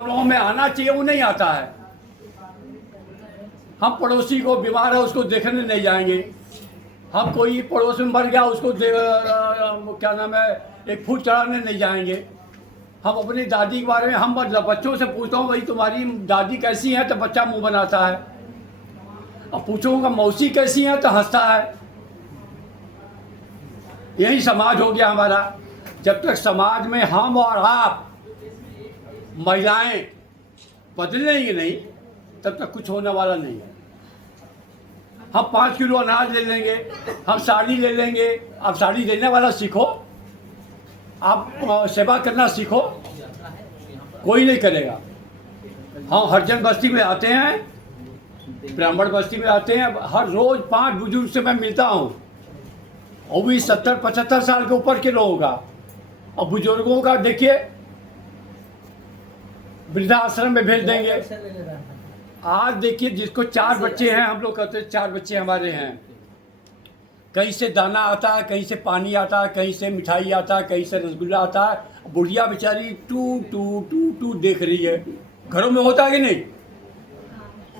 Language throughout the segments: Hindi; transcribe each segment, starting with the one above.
लोगों में आना चाहिए वो नहीं आता है। हम पड़ोसी को बीमार है उसको देखने नहीं जाएंगे। हम कोई पड़ोस में मर गया उसको क्या नाम है एक फूल चढ़ाने नहीं जाएंगे। हम अपनी दादी के बारे में हम बच्चों से पूछता हूँ भाई तुम्हारी दादी कैसी है तो बच्चा मुंह बनाता है। अब पूछूंगा मौसी कैसी है तो हंसता है। यही समाज हो गया हमारा। जब तक समाज में हम और आप महिलाएं बदलेंगे नहीं तब तक कुछ होने वाला नहीं है। हम 5 किलो अनाज ले लेंगे, हम साड़ी ले लेंगे। आप साड़ी देने वाला सीखो, आप सेवा करना सीखो, कोई नहीं करेगा। हम हरिजन बस्ती में आते हैं, ब्राह्मण बस्ती में आते हैं, हर रोज 5 बुजुर्ग से मैं मिलता हूँ, वो भी 70-75 साल के ऊपर के लोगों का। और बुजुर्गों का देखिए वृद्धाश्रम में भेज देंगे। आज देखिए जिसको 4 बच्चे हैं, हम लोग कहते हैं 4 बच्चे हमारे हैं, कहीं से दाना आता है, कहीं से पानी आता है, कहीं से मिठाई आता है, कहीं से रसगुल्ला आता है। बुढ़िया बेचारी टू टू टू टू देख रही है। घरों में होता है कि नहीं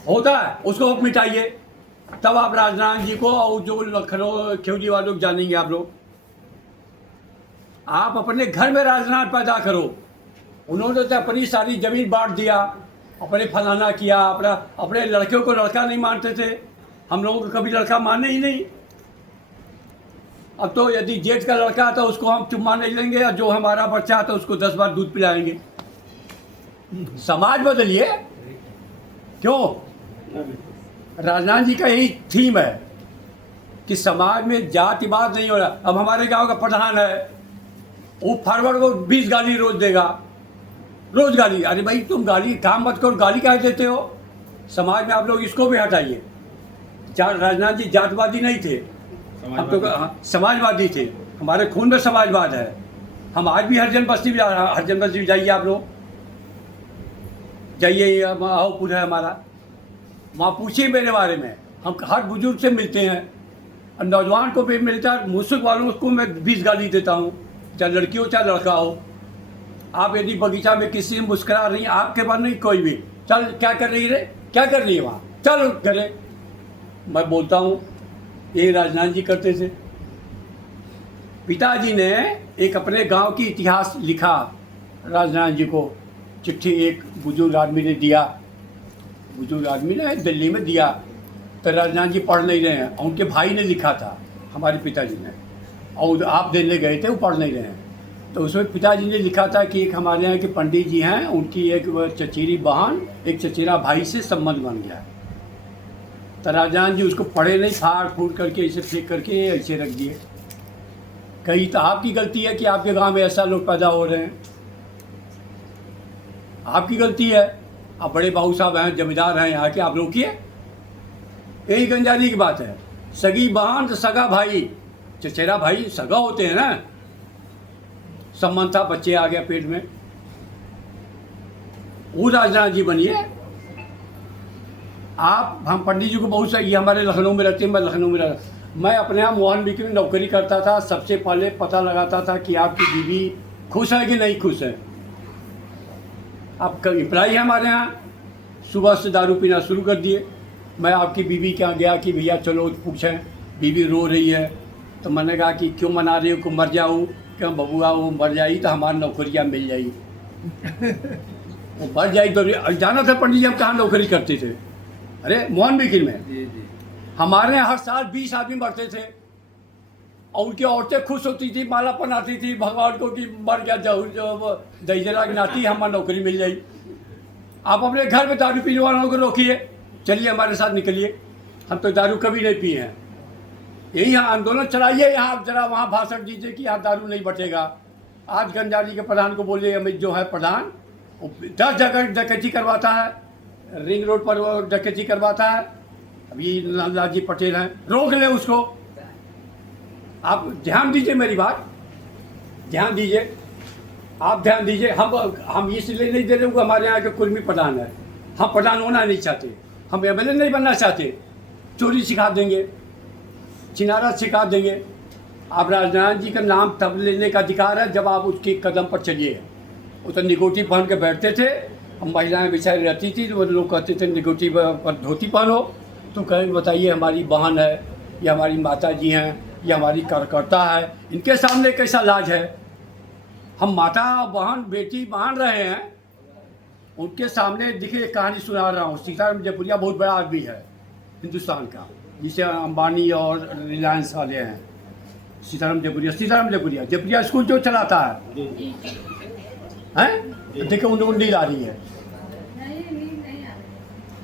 होता है? उसको आप मिटाइए तब आप राजनाथ जी को और जो लखनऊ खिवजी वाले लोग जानेंगे। आप लोग आप अपने घर में राजनाथ पैदा करो। उन्होंने तो अपनी सारी जमीन बांट दिया, अपने फलाना किया, अपने लड़कियों को लड़का नहीं मानते थे। हम लोगों को कभी लड़का माने ही नहीं। अब तो यदि जेठ का लड़का था उसको हम चुम्मा नहीं लेंगे, और जो हमारा बच्चा था उसको 10 बार दूध पिलाएंगे। समाज बदलिए। क्यों? राजनाथ जी का यही थीम है कि समाज में जातिवाद नहीं हो रहा। अब हमारे गांव का प्रधान है, वो फॉरवर्ड को 20 गाली रोज देगा, रोज गाली। अरे भाई तुम गाली काम मत करो, गाली क्या देते हो? समाज में आप लोग इसको भी हटाइए। राजनाथ जी जातवादी नहीं थे, हम तो समाजवादी थे। हमारे खून में समाजवाद है। हम आज भी हरिजन बस्ती में जाइए, आप लोग जाइए, आओपुर है हमारा, वहाँ पूछिए मेरे बारे में। हम हर बुजुर्ग से मिलते हैं, और नौजवान को भी मिलता है, मुस्लिम वालों को मैं 20 गाली देता हूँ, चाहे लड़की हो चाहे लड़का हो। आप यदि बगीचा में किसी से मुस्कुरा रही हैं, आपके बारे नहीं कोई भी, चल क्या कर रही है, क्या कर रही है वहाँ, चल करे। मैं बोलता हूँ ये राजनाथ जी करते थे। पिताजी ने एक अपने गांव की इतिहास लिखा, राजनाथ जी को चिट्ठी एक बुजुर्ग आदमी ने दिया, बुजुर्ग आदमी ने दिल्ली में दिया, तो राजनाथ जी पढ़ नहीं रहे हैं। उनके भाई ने लिखा था हमारे पिताजी ने, और आप देने गए थे, वो पढ़ नहीं रहे हैं। तो उसमें पिताजी ने लिखा था कि एक हमारे यहाँ के पंडित जी हैं, उनकी एक चचेरी बहन एक चचेरा भाई से संबंध बन गया। तो राजनाथ जी उसको पढ़े नहीं, फाड़ फूट करके इसे फेंक करके ऐसे रख दिए। कहीं तो आपकी गलती है कि आपके गांव में ऐसा लोग पैदा हो रहे हैं, आपकी गलती है। आप बड़े बाबू साहब हैं, जमींदार हैं यहाँ के, आप रोकिए। यही गंजारी की बात है। सगी बहन तो सगा भाई, चचेरा भाई सगा होते हैं ना, संबंध था, बच्चे आ गया पेट में, वो राजनाथ जी बनिए आप। हम पंडित जी को बहुत सही, हमारे लखनऊ में रहते हैं, मैं लखनऊ में रहता, मैं अपने यहाँ मोहन बिक्री में नौकरी करता था। सबसे पहले पता लगाता था कि आपकी बीवी खुश है कि नहीं खुश है। आप एम्प्लॉय है हमारे यहाँ, सुबह से दारू पीना शुरू कर दिए। मैं आपकी बीवी के यहाँ गया कि भैया चलो पूछें, बीवी रो रही है। तो मैंने कहा कि क्यों मना रही हो, कि मर जाऊँ? क्यों बबुआ, वो मर जाएगी तो हमारी नौकरियाँ मिल जाएगी। वो मर जाएगी तो जाना था पंडित जी हम कहाँ नौकरी करते थे, अरे मोहन बिक्री में। हमारे यहाँ हर साल 20 आदमी मरते थे, और उनकी औरतें खुश होती थी, माला पहनाती थी भगवान को कि मर गया जो दहीजला की नाती, हमारी नौकरी मिल जाएगी। आप अपने घर में दारू पीने वालों को रोकिए, चलिए हमारे साथ निकलिए। हम तो दारू कभी नहीं पिए हैं। यही यहाँ आंदोलन चलाइए, यहाँ जरा वहाँ भाषण दीजिए कि यहाँ दारू नहीं बटेगा। आज गंजारी के प्रधान को बोलिए, अमित जो है प्रधान, वो 10 जगह डकैती करवाता है, रिंग रोड पर वो डकैती करवाता है। अभी लालजी जी पटेल हैं, रोक लें उसको। आप ध्यान दीजिए, मेरी बात ध्यान दीजिए, आप ध्यान दीजिए। हम इसलिए नहीं दे रहे हैं, हमारे यहाँ के कुर्मी प्रधान है, हम प्रधान होना नहीं चाहते, हम एमएलए नहीं बनना चाहते। चोरी सिखा देंगे, चिनारा सिखा देंगे। आप राजनाथ जी का नाम तब लेने का अधिकार है जब आप उसके कदम पर चलिए। वो तो निकोटी पहन के बैठते थे, अब महिलाएं बेचारी रहती थी तो वो लोग कहते थे निगोटी पर धोती पहनो, तो कहें बताइए हमारी बहन है या हमारी माता जी हैं या हमारी कार्यकर्ता है, इनके सामने कैसा लाज है। हम माता बहन बेटी मान रहे हैं, उनके सामने देखिए एक कहानी सुना रहा हूँ। सीताराम जयपुरिया बहुत बड़ा आदमी है हिंदुस्तान का, जिसे अंबानी और रिलायंस वाले हैं। सीताराम जयपुरिया स्कूल जो चलाता है हैं, देखिए उन्हें नींद आ रही है।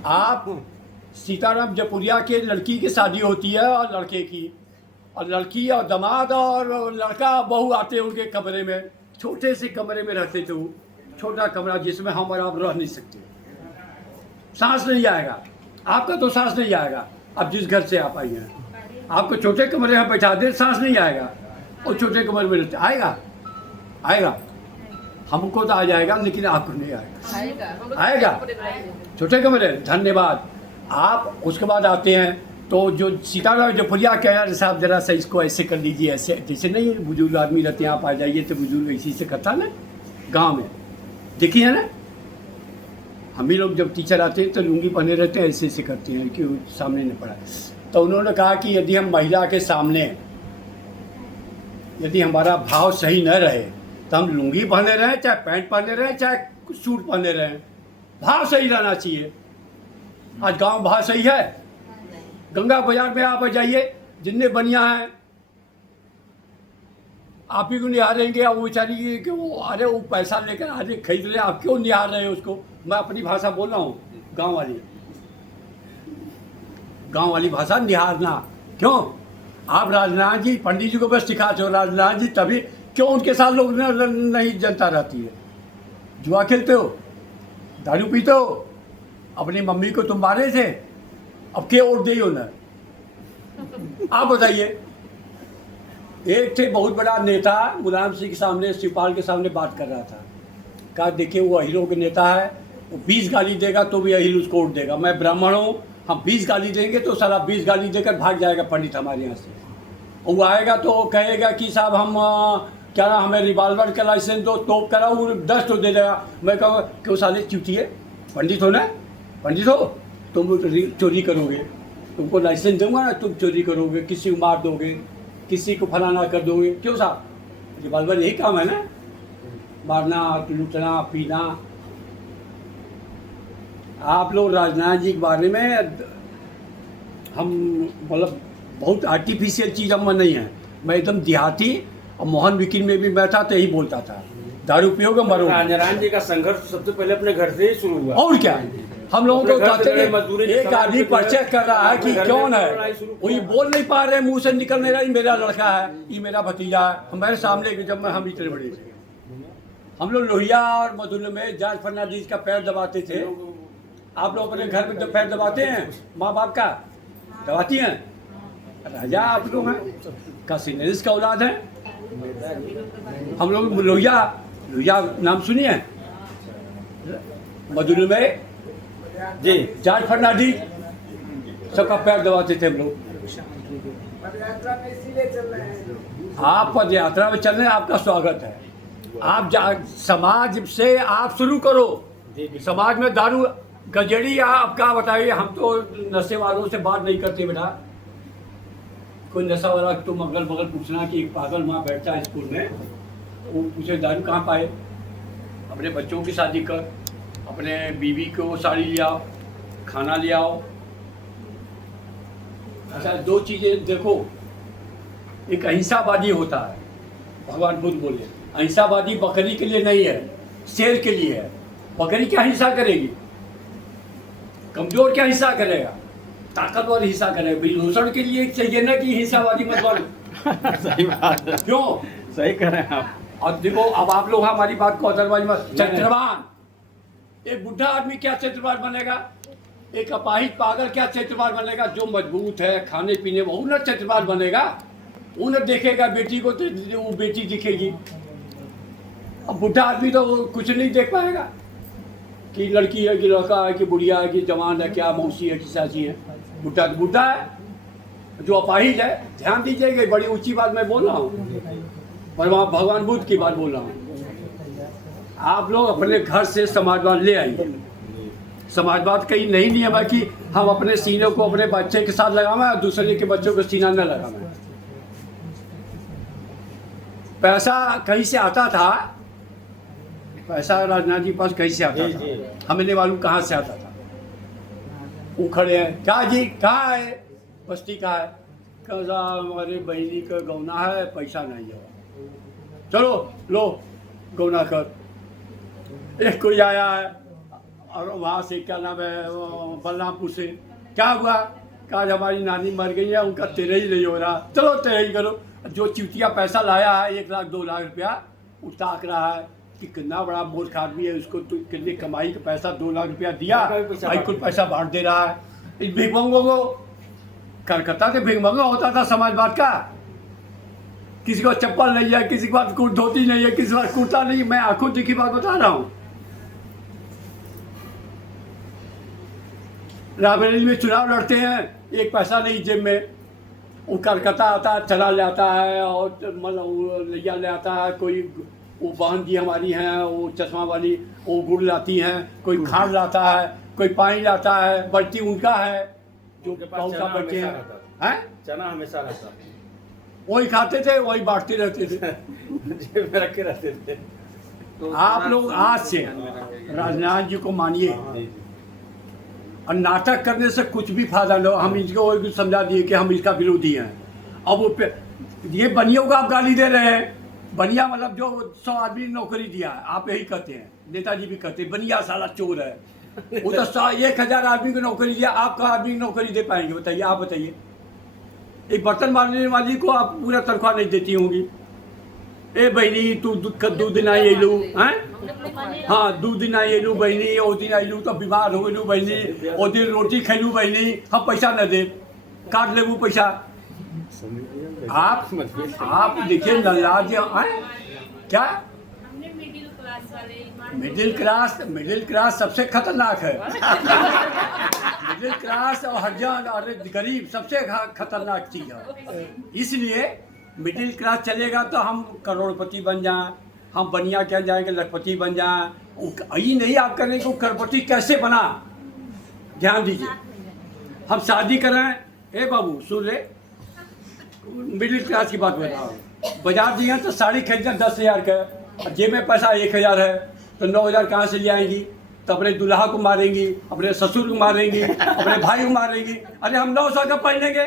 आप सीताराम जयपुरिया के लड़की की शादी होती है और लड़के की, और लड़की और दामाद और लड़का बहू आते हैं उनके कमरे में, छोटे से कमरे में रहते थे वो, छोटा कमरा जिसमें हम और आप रह नहीं सकते, सांस नहीं आएगा, आपका तो सांस नहीं आएगा। अब जिस घर से आप आई हैं, आपको छोटे कमरे में बैठा दे, सांस नहीं आएगा, और छोटे कमरे में रहते आएगा हमको तो आ जाएगा, लेकिन आपको नहीं आएगा। छोटे कमरे। धन्यवाद। आप उसके बाद आते हैं तो जो सीताराम जयपुरिया कह रहे साहब जरा सा इसको ऐसे कर लीजिए, ऐसे जैसे नहीं बुजुर्ग आदमी रहते हैं, आप आ जाइए तो बुजुर्ग इसी से करता ना गांव में, देखिए ना। हम ही लोग जब टीचर आते हैं तो लुंगी पहने रहते हैं, ऐसे ऐसे करते हैं कि सामने न पड़ा। तो उन्होंने कहा कि यदि हम महिला के सामने यदि हमारा भाव सही न रहे तो हम लुंगी पहने रहें, चाहे पैंट पहने रहें, चाहे सूट पहने रहें, भाव सही रहना चाहिए। आज गांव भाव सही है? गंगा बाजार में आप जाइए, जितने बनिया हैं आप ही को निहारेंगे, और वो बेचारी कि वो अरे वो पैसा लेकर अरे खरीद रहे, आप क्यों निहार रहे हो उसको। मैं अपनी भाषा बोल रहा हूँ, गांव वाली भाषा निहारना। क्यों? आप राजनाथ जी पंडित जी को बस सिखाते हो, राजनाथ जी तभी क्यों उनके साथ लोग नहीं जनता रहती है। जुआ खेलते हो, दारू पीते हो, अपनी मम्मी को तुम मारे थे, अब क्या वोट दे हो ना। आप बताइए। एक थे बहुत बड़ा नेता मुलायम सिंह के सामने, शिवपाल के सामने बात कर रहा था, कहा देखिए वो अहिरों के नेता है, वो 20 गाली देगा तो भी अहिर उसको वोट देगा। मैं ब्राह्मण हूँ, हम 20 गाली देंगे तो साला 20 गाली देकर भाग जाएगा पंडित हमारे यहाँ से। और वो आएगा तो कहेगा कि साहब हम क्या ना हमें रिवाल्वर का लाइसेंस दो, तोप कराओ, 10 तो दे देगा। मैं कहूँगा क्यों साले चूतिए, पंडित हो ना, पंडित हो तुम चोरी करोगे, तुमको लाइसेंस दूंगा ना, तुम चोरी करोगे, किसी को मार दोगे, किसी को फलाना कर दोगे। क्यों साहब, रिवाल्वर यही काम है ना, मारना, लूटना, पीना। आप लोग राजनाथ जी के बारे में हम मतलब बहुत आर्टिफिशियल चीज़ हम नहीं है। मैं एकदम देहाती, और मोहन विकिन में भी मैं था तो यही बोलता था, दारू पियोगे मरो। राजनाथ जी का संघर्ष सबसे पहले अपने घर से ही शुरू हुआ। और क्या, हम लोगों को कहते हैं एक आदमी परिचय कर रहा है कि कौन है, वो ये बोल नहीं पा रहे, मुंह से निकल नहीं रहा, ये मेरा लड़का है, ये मेरा भतीजा है। हमारे सामने जब हम इतने बड़े थे, हम लोग लोहिया और मधुर में जॉर्ज फर्नांडिस का पैर दबाते थे। आप लोग अपने घर में जब पैर दबाते हैं, माँ बाप का दबाती हैं, राजा आप लोग हैं का सीनरिस का औलाद है। हम लोग लोहिया नाम सुनिए, मधुर में जी जॉर्ज फर्नांडिस सबका पैर दबाते थे हम लोग। आप पद यात्रा में चल रहे हैं, आपका स्वागत है। आप समाज से आप शुरू करो। समाज में दारू गजेड़ी आप क्या बताइए, हम तो नशे वालों से बात नहीं करते बेटा। कोई नशा वाला तुम अगल बगल पूछना कि एक पागल माँ बैठता है स्कूल में, वो पूछे दारू कहाँ पाए। अपने बच्चों की शादी कर, अपने बीवी को साड़ी ले आओ, खाना ले आओ। अच्छा, दो चीज़ें देखो, एक अहिंसावादी होता है, भगवान बुद्ध बोले अहिंसावादी बकरी के लिए नहीं है, शेर के लिए है। बकरी क्या हिंसा करेगी, कमजोर क्या हिंसा करेगा, ताकतवर हिंसा करेगा। विभूषण के लिए चाहिए ना कि हिंसावादी मत बनो। सही बात है, क्यों? सही कह रहे हैं आप। और देखो अब आप लोग हमारी बात को अदरवाइज मत। चरित्रवान, एक बुढ़ा आदमी क्या चरित्रवान बनेगा, एक अपाहिज पागल क्या चरित्रवान बनेगा। जो मजबूत है, खाने पीने वो न चरित्रवान बनेगा, वो न देखेगा बेटी को तो वो बेटी दिखेगी। अब बुढ़ा आदमी तो वो कुछ नहीं देख पाएगा कि लड़की है कि लड़का है कि बुढ़िया है कि जवान है, क्या मौसी है कि चाची है। बुढ़ा तो बुढ़ा है, जो अपाहिज है। ध्यान दीजिएगा, बड़ी ऊंची बात मैं बोल रहा हूँ, पर वहाँ भगवान बुद्ध की बात बोल रहा हूँ। आप लोग अपने घर से समाजवाद ले आइए। समाजवाद का ही नहीं नियम है कि हम अपने सीने को अपने बच्चे के साथ लगावें और दूसरे के बच्चों को सीना न लगावें। पैसा कहीं से आता था, पैसा राजनाथ जी पास कहीं से आता था, हमें नहीं मालूम कहाँ से आता था। वो खड़े हैं, क्या जी कहाँ है, बस्ती कहाँ है, कहा हमारे बहनी का गौना है, पैसा नहीं है, चलो लो गौना कर। एक कोई आया है और वहाँ से क्या नाम है बलरामपुर से, क्या हुआ, कहा हमारी नानी मर गई है, उनका तेरे ही नहीं हो रहा, चलो तेरे ही करो। जो चुतिया पैसा लाया है 1 लाख 2 लाख रुपया, वो ताक रहा है कि कितना बड़ा मूर्ख आदमी है, उसको तो कितनी कमाई का पैसा 2 लाख रुपया दिया, भाई कुछ पैसा बांट दे रहा है। इन भिखमंगों को, कलकत्ता से भिखमंगा होता था समाजवाद का, किसी को चप्पल नहीं है, किसी के पास धोती नहीं है, किसी के पास कुर्ता नहीं है। मैं आंखों देखी बात बता रहा हूँ। रायबरेली में चुनाव लड़ते हैं, एक पैसा नहीं जेब में, वो कलकत्ता आता है, चला ले आता है और मतलब लिया ले आता है। कोई वो बहन जी हमारी हैं, वो चश्मा वाली, वो गुड़ लाती हैं, कोई खांड लाता है, कोई पानी लाता है, बल्टी उनका है जो बहुत सा बच्चे हैं, चना हमेशा रहता, वही खाते थे, वही बांटते रहते थे। जेब में रखे रहते थे। तो आप लोग आज से राजनाथ जी को मानिए और नाटक करने से कुछ भी फायदा नहीं। हम इनको समझा दिए कि हम इसका विरोधी हैं। अब वो ये बनियों को आप गाली दे रहे हैं। बनिया मतलब जो 100 आदमी ने नौकरी दिया है, आप यही कहते हैं, नेताजी भी कहते हैं बनिया साला चोर है। वो तो 1000 आदमी को नौकरी दिया, आप का आदमी की नौकरी दे पाएंगे बताइए? आप बताइए, एक बर्तन मारने वाली को आप पूरा तनख्वाह नहीं देती होंगी। ए बहनी तू दूध दिन आई लू हैं, हाँ 2 दिन आई लू बहनी, वो दिन आई लू तो बीमार हो गई बहनी, वो दिन रोटी खैलू बहनी, हम पैसा न दे, काट ले वो पैसा। आप देखिए नल्लाज क्या, मिडिल क्लास सबसे खतरनाक है। मिडिल क्लास और हरिजन और गरीब सबसे खतरनाक चीज है। इसलिए मिडिल क्लास चलेगा तो हम करोड़पति बन जाएं, हम बनिया क्या जाएंगे लखपति बन जाएं। यही नहीं आप करें कि करोड़पति कैसे बना, ध्यान दीजिए। हम शादी करें, ए बाबू सुन ले, मिडिल क्लास की बात बता रहा हूँ। बाजार दिए तो साड़ी खरीदना 10,000 का, और जेब में पैसा 1,000 है तो 9,000 कहाँ से ले आएंगी? तो अपने दूल्हा को मारेंगी, अपने ससुर को मारेंगी, अपने भाई को मारेंगी। अरे हम 900 का पहनेंगे,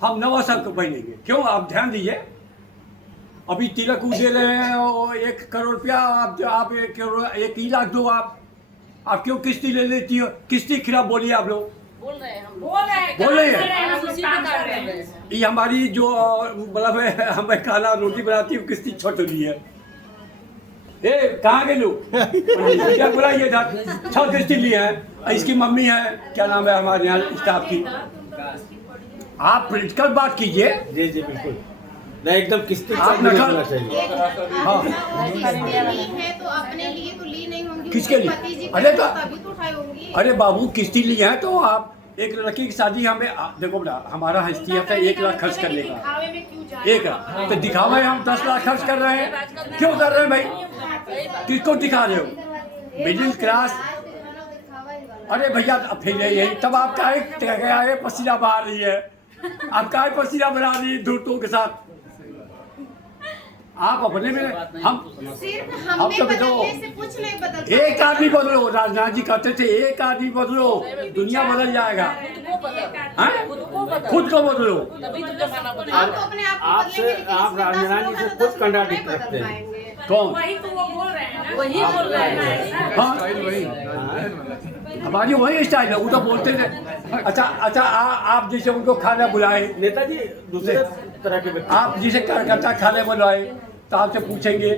हम 900 को पहनेंगे क्यों? आप ध्यान दीजिए, अभी तिलक दे रहे हैं 1 करोड़ रुपया, आप 1 लाख दो। आप क्यों किस्ती ले लेती हो? किस्ती खिलाफ बोलिए आप लोग, बोल रहे हैं। ये हमारी जो मतलब है, हमें खाना रोटी बनाती हूँ किस्ती छोड़ दी है। ए कहाँ गए लोग? क्या बुलाइए था, 6 किस्ती लिए हैं। इसकी मम्मी है, क्या नाम है हमारे यहाँ स्टाफ की। आप पॉलिटिकल बात कीजिए। जी जी बिल्कुल नहीं, एकदम किस्ती आप नकल चाहिए। हाँ है तो अपने लिए तो ली नहीं होंगी, किसके लिए? पति जी अरे तो तभी तो उठाई होंगी। अरे बाबू किस्ती लिए हैं तो आप एक लड़की की शादी हमें देखो बेटा, हमारा हैसियत है 1 लाख खर्च करने का, 1 लाख तो दिखावे हम 10 लाख खर्च कर रहे हैं। क्यों कर रहे हैं भाई? किसको दिखा रहे हो? Middle class. अरे भैया फिर यही तब आप काहे पसीना बहा रही है, आप काहे पसीना बना रही है धूर्तों के साथ? आप अपने में हम सिर्फ हम हमें तो बदलने से कुछ नहीं बदलता। एक आदमी बदलो, राजनाथ जी कहते थे एक आदमी बदलो दुनिया बदल जाएगा। खुद को बदलो। हम तो अपने आप को आपसे बदलेंगे, आप राजनाथ जी से खुद कंट्राडिक्ट रखते हैं। कौन? वही तो वो बोल रहे हैं ना, वही बोल रहे हैं। हाँ हमारी वही स्टाइल है, वो तो बोलते थे। अच्छा आप जैसे उनको खाना बुलाए, नेताजी दूसरे तरह के व्यक्ति, आप जिसे कलकत्ता खाने बुलाए तो आपसे पूछेंगे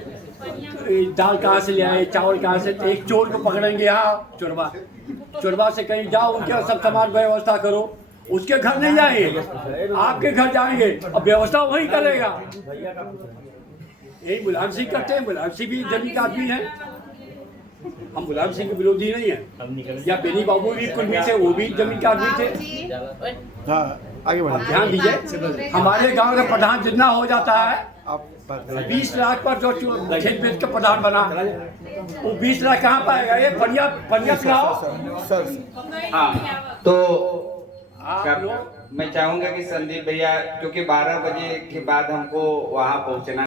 दाल कहाँ से ले आए, चावल कहाँ से। तो एक चोर को पकड़ेंगे, हाँ चोरबा से कहीं जाओ, उनके सब सामान व्यवस्था करो। उसके घर नहीं जाएंगे, आपके घर जाएंगे और व्यवस्था वही करेगा। भैया का यही मुलायम सिंह करते हैं। मुलायम सिंह भी जमीन का आदमी है, हम मुलायम सिंह के विरोधी नहीं है। या बेनी बाबू भी कुर्मी थे, वो भी जमीन के आदमी थे। हाँ आगे बढ़ा। ध्यान दीजिए, हमारे गांव का प्रधान जितना हो जाता है आप 20 लाख पर जो खेत बेच के प्रधान बना, वो 20 लाख कहाँ पाएगा? ये बढ़िया बढ़िया पिलाओ। सर हाँ तो आप लोग मैं चाहूंगा कि संदीप भैया, क्योंकि 12 बजे के बाद हमको वहाँ पहुँचना